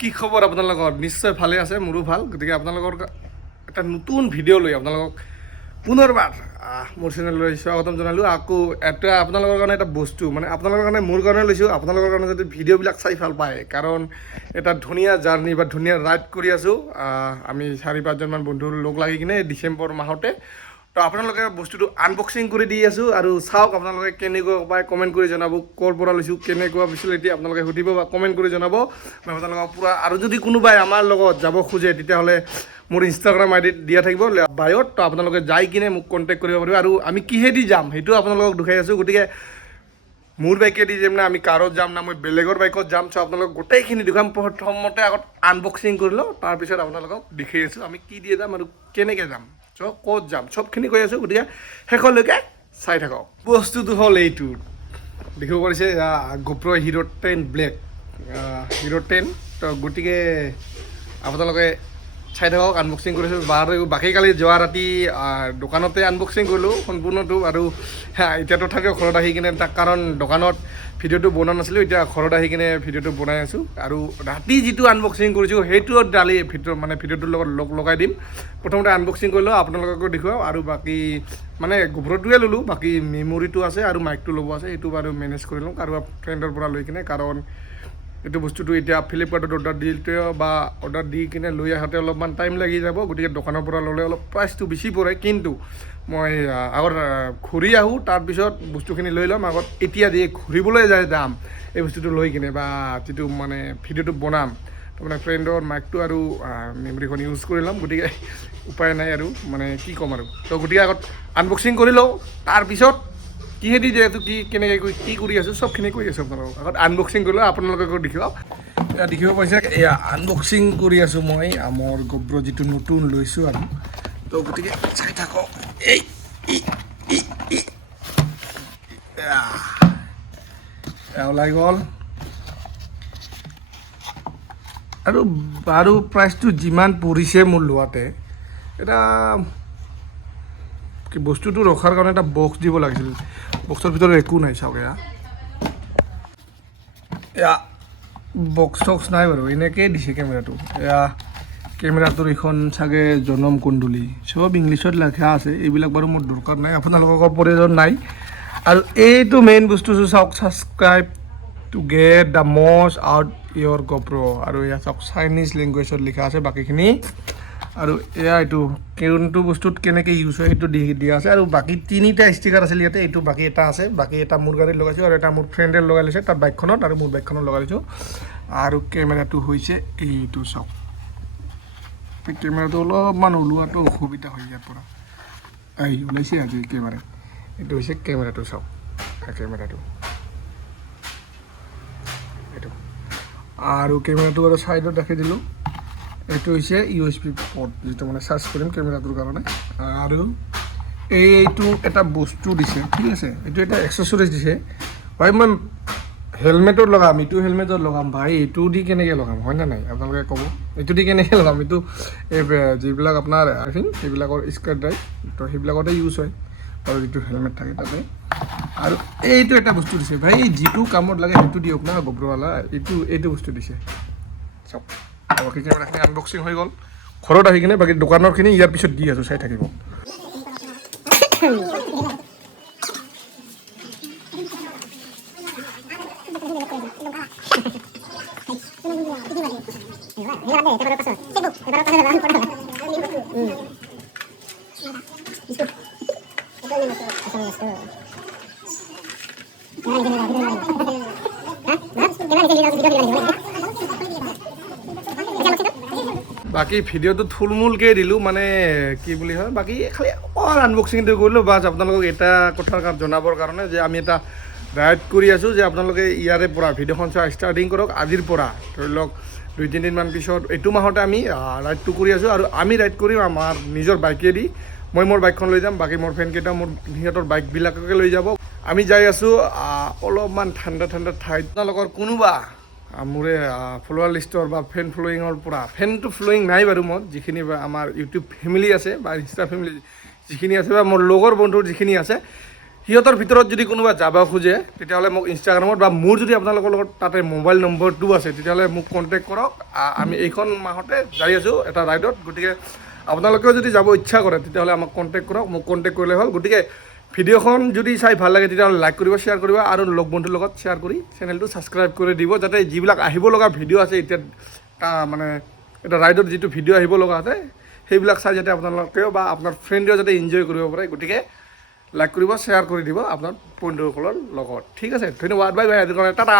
কি খবৰ আপোনালোকৰ নিশ্চয় ভালে আছে মোৰো ভাল গতিকে আপোনালোকৰ এটা নতুন ভিডিঅ' লৈ আপোনালোকক পুনৰবাৰ মোৰ চেনেললৈ স্বাগতম জনালোঁ আকৌ এটা আপোনালোকৰ কাৰণে এটা বস্তু মানে আপোনালোকৰ কাৰণে মোৰ কাৰণে লৈছোঁ আপোনালোকৰ কাৰণে যদি ভিডিঅ'বিলাক চাই ভাল পায় কাৰণ এটা ধুনীয়া জাৰ্ণি বা ধুনীয়া ৰাইড কৰি আছোঁ আমি 4-5জনমান বন্ধুৰ লগ লাগি কিনে ডিচেম্বৰ মাহতে তো আপোনালোকে বস্তুটো আনবক্সিং কৰি দি আছোঁ আৰু চাওক আপোনালোকে কেনেকুৱা পায় কমেণ্ট কৰি জনাব ক'ৰ পৰা লৈছোঁ কেনেকুৱা ফেচিলিটি আপোনালোকে সুধিব বা কমেণ্ট কৰি জনাব মই আপোনালোকক পূৰা আৰু যদি কোনোবাই আমাৰ লগত যাব খোজে তেতিয়াহ'লে মোৰ ইনষ্টাগ্ৰাম আইডিত দিয়া থাকিব বায়'ত তো আপোনালোকে যাই কিনে মোক কণ্টেক্ট কৰিব পাৰিব আৰু আমি কিহেদি যাম সেইটো আপোনালোকক দেখাই আছোঁ গতিকে মোৰ বাইকেদি যাম না আমি কাৰত যাম না মই বেলেগৰ বাইকত যাম চ' আপোনালোকক গোটেইখিনি দেখাম প্ৰথমতে আগত আনবক্সিং কৰি লওঁ তাৰপিছত আপোনালোকক দেখাই আছোঁ আমি কি দিয়ে যাম আৰু কেনেকৈ যাম চ' ক'ত যাম চবখিনি কৈ আছোঁ গতিকে শেষলৈকে চাই থাকক বস্তুটো হ'ল এইটো দেখিব পাৰিছে GoPro Hero 10 Black Hero 10 তো গতিকে আপোনালোকে চাই থাকক আনবক্সিং কৰিছোঁ বাকী কালি যোৱা ৰাতি দোকানতে আনবক্সিং কৰিলোঁ সম্পূৰ্ণটো আৰু এতিয়াতো থাকে ঘৰত আহি কিনে তাক কাৰণ দোকানত ভিডিঅ'টো বনোৱা নাছিলোঁ এতিয়া ঘৰত আহি কিনে ভিডিঅ'টো বনাই আছোঁ আৰু ৰাতি যিটো আনবক্সিং কৰিছোঁ সেইটো ডালি ভিডিঅ'টোৰ লগত লগাই দিম প্ৰথমতে আনবক্সিং কৰিলোঁ আপোনালোককো দেখুৱাওঁ আৰু বাকী মানে GoProটোৱে ল'লোঁ বাকী মেমৰিটো আছে আৰু মাইকটো ল'ব আছে সেইটো বাৰু মেনেজ কৰি লওঁ কাৰোবাৰ ফ্ৰেণ্ডৰ পৰা লৈ কিনে কাৰণ এইটো বস্তুটো এতিয়া ফ্লিপকাৰ্টত অৰ্ডাৰ দিলে বা অৰ্ডাৰ দি কিনে লৈ আহোঁতে অলপমান টাইম লাগি যাব গতিকে দোকানৰ পৰা ল'লে অলপ প্ৰাইচটো বেছি পৰে কিন্তু মই আগত ঘূৰি আহোঁ তাৰপিছত বস্তুখিনি লৈ ল'ম আগত এতিয়া দিয়ে ঘূৰিবলৈ যায় যাম এই বস্তুটো লৈ কিনে বা যিটো মানে ভিডিঅ'টো বনাম তাৰমানে ফ্ৰেণ্ডৰ মাইকটো আৰু মেমৰিখন ইউজ কৰি ল'ম গতিকে উপায় নাই আৰু মানে কি ক'ম আৰু তো গতিকে আগত আনবক্সিং কৰি লওঁ তাৰপিছত কিহেদি যিহেতু কেনেকৈ কি কৰি আছোঁ চবখিনি কৰি আছোঁ আপোনালোকক আগত আনবক্সিং কৰিলোঁ আপোনালোকক দেখিব পাইছে এয়া আনবক্সিং কৰি আছোঁ মই মোৰ GoPro যিটো নতুন লৈছোঁ আৰু তো গতিকে চাই থাকক ওলাই গ'ল আৰু প্ৰাইচটো যিমান পৰিছে মোৰ লোৱাতে এটা বস্তুটো ৰখাৰ কাৰণে এটা বক্স দিব লাগিছিল বক্সৰ ভিতৰত একো নাই চাওক এয়া বক্স চক্স নাই বাৰু এনেকৈয়ে দিছে কেমেৰাটো কেমেৰাটোৰ এইখন চাগে জনম কুণ্ডলী চব ইংলিছত লেখা আছে এইবিলাক বাৰু মোৰ দৰকাৰ নাই আপোনালোকৰ প্ৰয়োজন নাই আৰু এইটো মেইন বস্তুটো চাওক subscribe to get the most out your GoPro আৰু এয়া চাওক চাইনিজ লেংগুৱেজত লিখা আছে বাকীখিনি আৰু এয়া এইটো কোনটো বস্তুত কেনেকৈ ইউজ হয় সেইটো দিয়া আছে আৰু বাকী 3টা ষ্টিকাৰ আছিল ইয়াতে এইটো বাকী এটা আছে বাকী এটা মোৰ গাড়ীত লগাইছোঁ আৰু এটা মোৰ ফ্ৰেণ্ডে লগাই লৈছে তাৰ বাইকখনত আৰু মোৰ বাইকখনত লগাই লৈছোঁ আৰু কেমেৰাটো হৈছে এইটো চাওক কেমেৰাটো অলপমান ওলোৱাটো অসুবিধা হয় ইয়াৰ পৰা ওলাইছে আজি কেমেৰা এইটো হৈছে কেমেৰাটো চাওক কেমেৰাটো এইটো আৰু কেমেৰাটো আৰু ছাইডত ৰাখি দিলোঁ এইটো হৈছে USB পৰ্ট যিটো মানে চাৰ্জ কৰিম কেমেৰাটোৰ কাৰণে আৰু এইটো এটা বস্তু দিছে ঠিক আছে এইটো এটা এক্সেচৰিজ দিছে ভাই মই হেলমেটত লগাম এইটো হেলমেটত লগাম ভাই এইটো দি কেনেকৈ লগাম হয় নে নাই আপোনালোকে ক'ব এইটো দি কেনেকৈ লগাম এইটো যিবিলাক আপোনাৰ সেইবিলাকৰ স্ক্ৰেচ ড্ৰাইভ তো সেইবিলাকতে ইউজ হয় আৰু যিটো হেলমেট থাকে তাতে আৰু এইটো এটা বস্তু দিছে ভাই যিটো কামত লাগে সেইটো দিয়ক না GoProৱালা এইটো বস্তু দিছে চাওক বাকী কেমেৰাখিনি আনবক্সিং হৈ গ'ল ঘৰত আহি কিনে বাকী দোকানৰখিনি ইয়াৰ পিছত দি আছোঁ চাই থাকিব বাকী ভিডিঅ'টো থুলমূলকৈ দিলোঁ মানে কি বুলি হয় বাকী খালি অকল আনবক্সিংটো কৰিলোঁ বাছ আপোনালোকক এটা কথাৰ জনাবৰ কাৰণে যে আমি এটা ৰাইড কৰি আছোঁ যে আপোনালোকে ইয়াৰে পৰা ভিডিঅ'খন চোৱা ষ্টাৰ্টিং কৰক আজিৰ পৰা ধৰি লওক 2-3 দিনমান পিছত এইটো মাহতে আমি ৰাইডটো কৰি আছোঁ আৰু আমি ৰাইড কৰিম আমাৰ নিজৰ বাইকেদি মই মোৰ বাইকখন লৈ যাম বাকী মোৰ ফ্ৰেণ্ডকেইটা মোৰ সিহঁতৰ বাইকবিলাককে লৈ যাব আমি যাই আছোঁ অলপমান ঠাণ্ডা ঠাইত আপোনালোকৰ কোনোবা মোৰে ফলোৱাৰ লিষ্টৰ বা ফেন ফলোয়িঙৰ পৰা ফেনটো ফলোয়িং নাই বাৰু মোৰ যিখিনি আমাৰ ইউটিউব ফেমিলি আছে বা ইনষ্টা ফেমিলি যিখিনি আছে বা মোৰ লগৰ বন্ধুৰ যিখিনি আছে সিহঁতৰ ভিতৰত যদি কোনোবা যাব খোজে তেতিয়াহ'লে মোক ইনষ্টাগ্ৰামত বা মোৰ যদি আপোনালোকৰ লগত তাতে মোবাইল নম্বৰটো আছে তেতিয়াহ'লে মোক কণ্টেক্ট কৰক। আমি এইখন মাহতে যাই আছোঁ এটা ৰাইডত, গতিকে আপোনালোকেও যদি যাব ইচ্ছা কৰে তেতিয়াহ'লে আমাক কণ্টেক্ট কৰক, মোক কণ্টেক্ট কৰিলে হ'ল। গতিকে ভিডিঅ'খন যদি চাই ভাল লাগে তেতিয়াহ'লে লাইক কৰিব, শ্বেয়াৰ কৰিব আৰু লগ বন্ধুৰ লগত শ্বেয়াৰ কৰি চেনেলটো ছাবস্ক্ৰাইব কৰি দিব, যাতে যিবিলাক আহিব লগা ভিডিঅ' আছে এতিয়া মানে এটা ৰাইডত যিটো ভিডিঅ' আহিব লগা আছে সেইবিলাক চাই যাতে আপোনালোকেও বা আপোনাৰ ফ্ৰেণ্ডেও যাতে এনজয় কৰিব পাৰে। গতিকে লাইক কৰিব, শ্বেয়াৰ কৰি দিব আপোনাৰ বন্ধুসকলৰ লগত। ঠিক আছে, ধন্যবাদ, বাই বাই, আজিৰ কাৰণে টাটা।